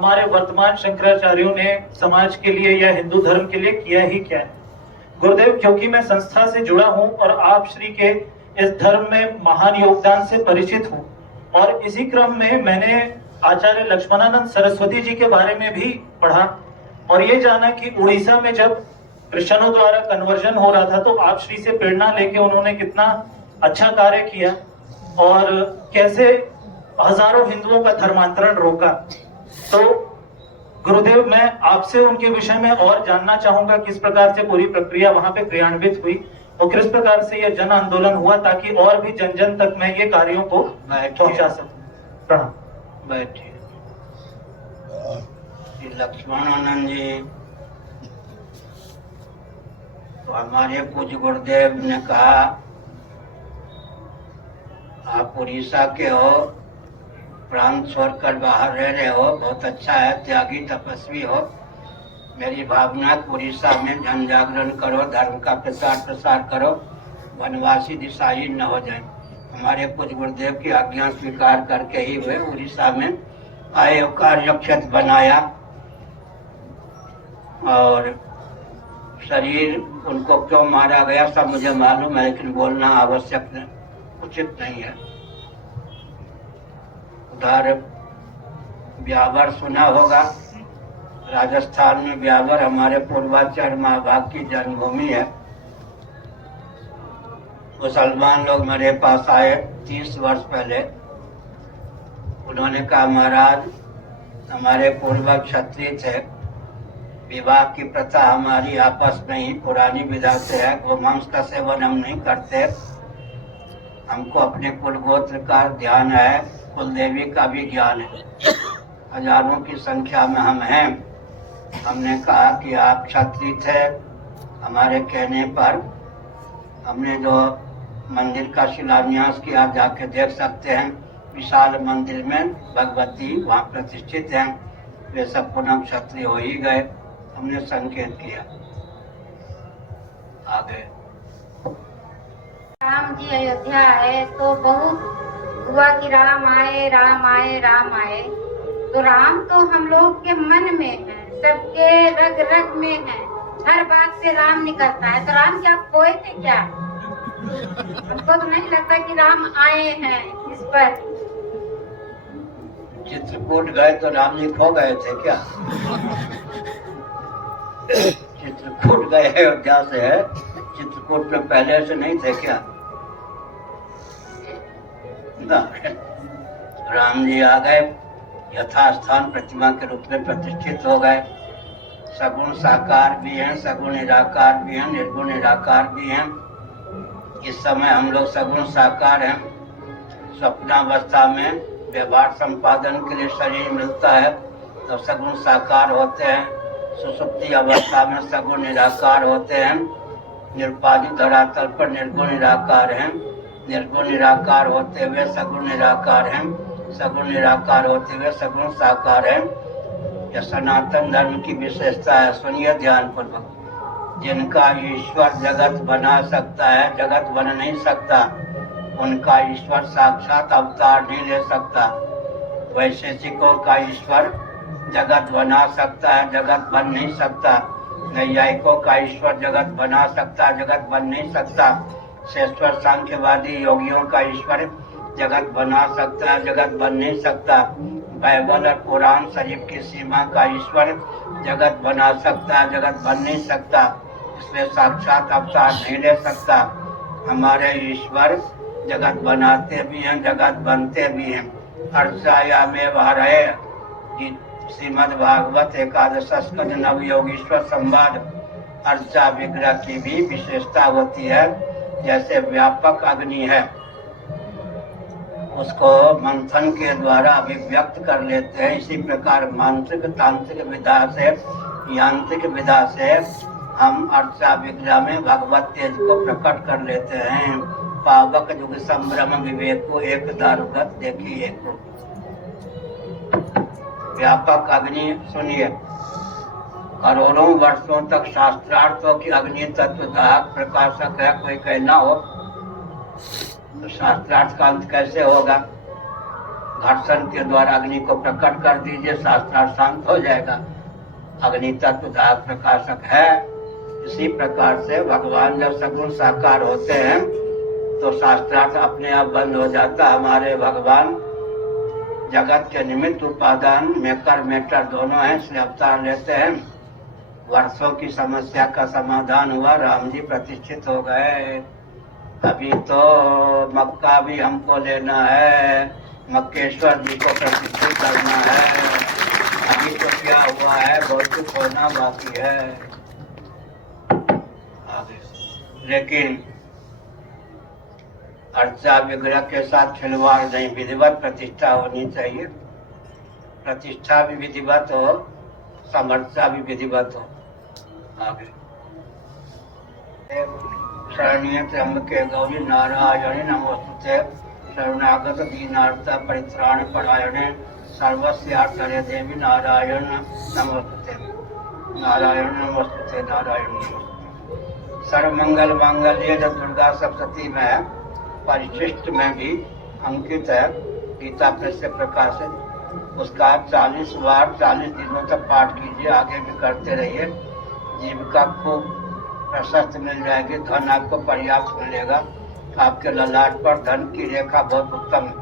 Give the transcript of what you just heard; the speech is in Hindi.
हमारे वर्तमान शंकराचार्यों ने समाज के लिए या हिंदू धर्म के लिए किया ही क्या है। गुरुदेव, क्योंकि मैं संस्था से जुड़ा हूं और आप श्री के इस धर्म में महान योगदान से परिचित हूं, और इसी क्रम में मैंने आचार्य लक्ष्मणानंद सरस्वती जी के बारे में भी पढ़ा और ये जाना कि उड़ीसा में जब क्रिश्चियनों द्वारा कन्वर्जन हो रहा था तो आप श्री से प्रेरणा लेके उन्होंने कितना अच्छा कार्य किया और कैसे हजारों हिंदुओं का धर्मांतरण रोका। तो गुरुदेव, मैं आपसे उनके विषय में और जानना चाहूंगा किस प्रकार से पूरी प्रक्रिया वहां पे क्रियान्वित हुई और किस प्रकार से यह जन आंदोलन हुआ, ताकि और भी जन जन तक मैं ये कार्यों को पहुंचा सकूं। प्रणाम। बैठिए। लक्ष्मणानंद जी तो हमारे पूज्य गुरुदेव ने कहा, आप उड़ीसा के हो, प्रांत छोड़कर बाहर रह रहे हो, बहुत अच्छा है, त्यागी तपस्वी हो। मेरी भावना उड़ीसा में जन जागरण करो, धर्म का प्रचार प्रसार करो, वनवासी दिशाही न हो जाए। हमारे पूज्य गुरुदेव की आज्ञा स्वीकार करके ही वे उड़ीसा में आए, कार्य क्षेत्र बनाया और शरीर उनको क्यों मारा गया सब मुझे मालूम है, लेकिन बोलना आवश्यक उचित नहीं है। उधर ब्यावर सुना होगा, राजस्थान में ब्यावर हमारे पूर्वाचार्य महाभाग की जन्मभूमि है। मुसलमान लोग मेरे पास आए 30 वर्ष पहले, उन्होंने कहा, महाराज हमारे पूर्वज क्षत्रिय थे, विवाह की प्रथा हमारी आपस में ही पुरानी विधा से है, गोमांस का सेवन हम नहीं करते, हमको अपने कुल गोत्र का ध्यान है, कुल देवी का भी ज्ञान है, हजारों की संख्या में हम हैं। हमने कहा कि आप क्षत्रिय थे, हमारे कहने पर हमने जो मंदिर का शिलान्यास किया, जाके देख सकते हैं, विशाल मंदिर में भगवती वहाँ प्रतिष्ठित हैं, वे सब पुनः क्षत्रिय हो ही गए। हमने संकेत किया। आगे राम जी अयोध्या आए तो बहुत हुआ कि राम आए राम आए राम आए। तो राम तो हम लोग के मन में है, सबके रग रग में है, हर बात से राम निकलता है। तो राम क्या खोए थे क्या? हमको तो नहीं लगता कि राम आए हैं इस पर। चित्रकूट गए तो राम जी खो गए थे क्या? चित्रकूट गए अयोध्या से है, चित्रकूट में पहले से नहीं थे क्या? राम जी आ गए, यथास्थान प्रतिमा के रूप में प्रतिष्ठित हो गए। सगुण साकार भी हैं, सगुण निराकार भी हैं, निर्गुण निराकार भी हैं। इस समय हम लोग सगुण साकार हैं। स्वप्नावस्था में व्यवहार संपादन के लिए शरीर मिलता है तो सगुण साकार होते हैं, सुसुप्ति अवस्था में सगुण निराकार होते हैं, निरुपाधिक धरातल पर निर्गुण निराकार हैं, निर्गुण निराकार होते हुए सगुण निराकार हैं, सगुण निराकार होते हुए सगुण साकार हैं। यह सनातन धर्म की विशेषता है। सुनिए ध्यान पूर्वक। जिनका ईश्वर जगत बना सकता है, जगत बन नहीं सकता, उनका ईश्वर साक्षात अवतार नहीं ले सकता। वैशेषिकों का ईश्वर जगत बना सकता है, जगत बन नहीं सकता। नैयायिकों का ईश्वर जगत बना सकता है, जगत बन नहीं सकता। शेश्वर सांख्यवादी योगियों का ईश्वर जगत बना सकता है, जगत बन नहीं सकता। बाइबल और कुरान शरीफ की सीमा का ईश्वर जगत बना सकता है, जगत बन नहीं सकता, इसलिए साक्षात अवतार नहीं ले सकता। हमारे ईश्वर जगत बनाते भी हैं, जगत बनते भी हैं। अर्चाया में वहरहे श्रीमद् भागवत एकादश स्कंद नवयोगीश्वर संवाद। अर्चा विग्रह की भी विशेषता होती है। जैसे व्यापक अग्नि है, उसको मंथन के द्वारा अभिव्यक्त कर लेते हैं, इसी प्रकार मानसिक तांत्रिक विधा से, यांत्रिक विधा से हम अर्चा विग्रह में भगवत तेज को प्रकट कर लेते हैं। पावक युग संभ्रम विवेक को एक दारुगत देखिए को। व्यापक अग्नि सुनिए, करोड़ों वर्षों तक शास्त्रार्थों की अग्नि तत्वदाहक प्रकाशक है। कोई कहना हो तो शास्त्रार्थ का अंत कैसे होगा? घर्षण के द्वारा अग्नि को प्रकट कर दीजिए, शास्त्रार्थ शांत हो जाएगा। अग्नि तत्व दाहक प्रकाशक है। इसी प्रकार से भगवान जब सगुण साकार होते हैं तो शास्त्रार्थ अपने आप बंद हो जाता। हमारे भगवान जगत के निमित्त उपादान मेकर मेटर दोनों हैं, इसलिए अवतार लेते हैं। वर्षों की समस्या का समाधान हुआ, राम जी प्रतिष्ठित हो गए। अभी तो मक्का भी हमको लेना है, मक्केश्वर जी को प्रतिष्ठित करना है। अभी तो क्या हुआ है, बहुत कुछ होना बाकी है आगे। लेकिन अर्चा विग्रह के साथ खिलवाड़ नहीं, विधिवत प्रतिष्ठा होनी चाहिए। प्रतिष्ठा भी विधिवत हो, समर्चा भी विधिवत हो आगे। शरणीय त्र्यंबके गौरी नारायणी नमोस्तुते, शरणागत दीनार्थ परित्राण परायणे, सर्वस्यार्थरे देवी नारायण नमोस्तुते, नारायण नमोस्तुते, नारायण नमोस्तुते। सर्वमंगल मांगल्ये जो दुर्गा सप्तती में परिशिष्ट में भी अंकित है, गीता प्रेस से प्रकाशित। उसका 40 बार 40 दिनों तक पाठ कीजिए, आगे भी करते रहिए। जीविका खूब प्रशस्त मिल जाएगी, धन आपको पर्याप्त मिलेगा। आपके ललाट पर धन की रेखा बहुत उत्तम है।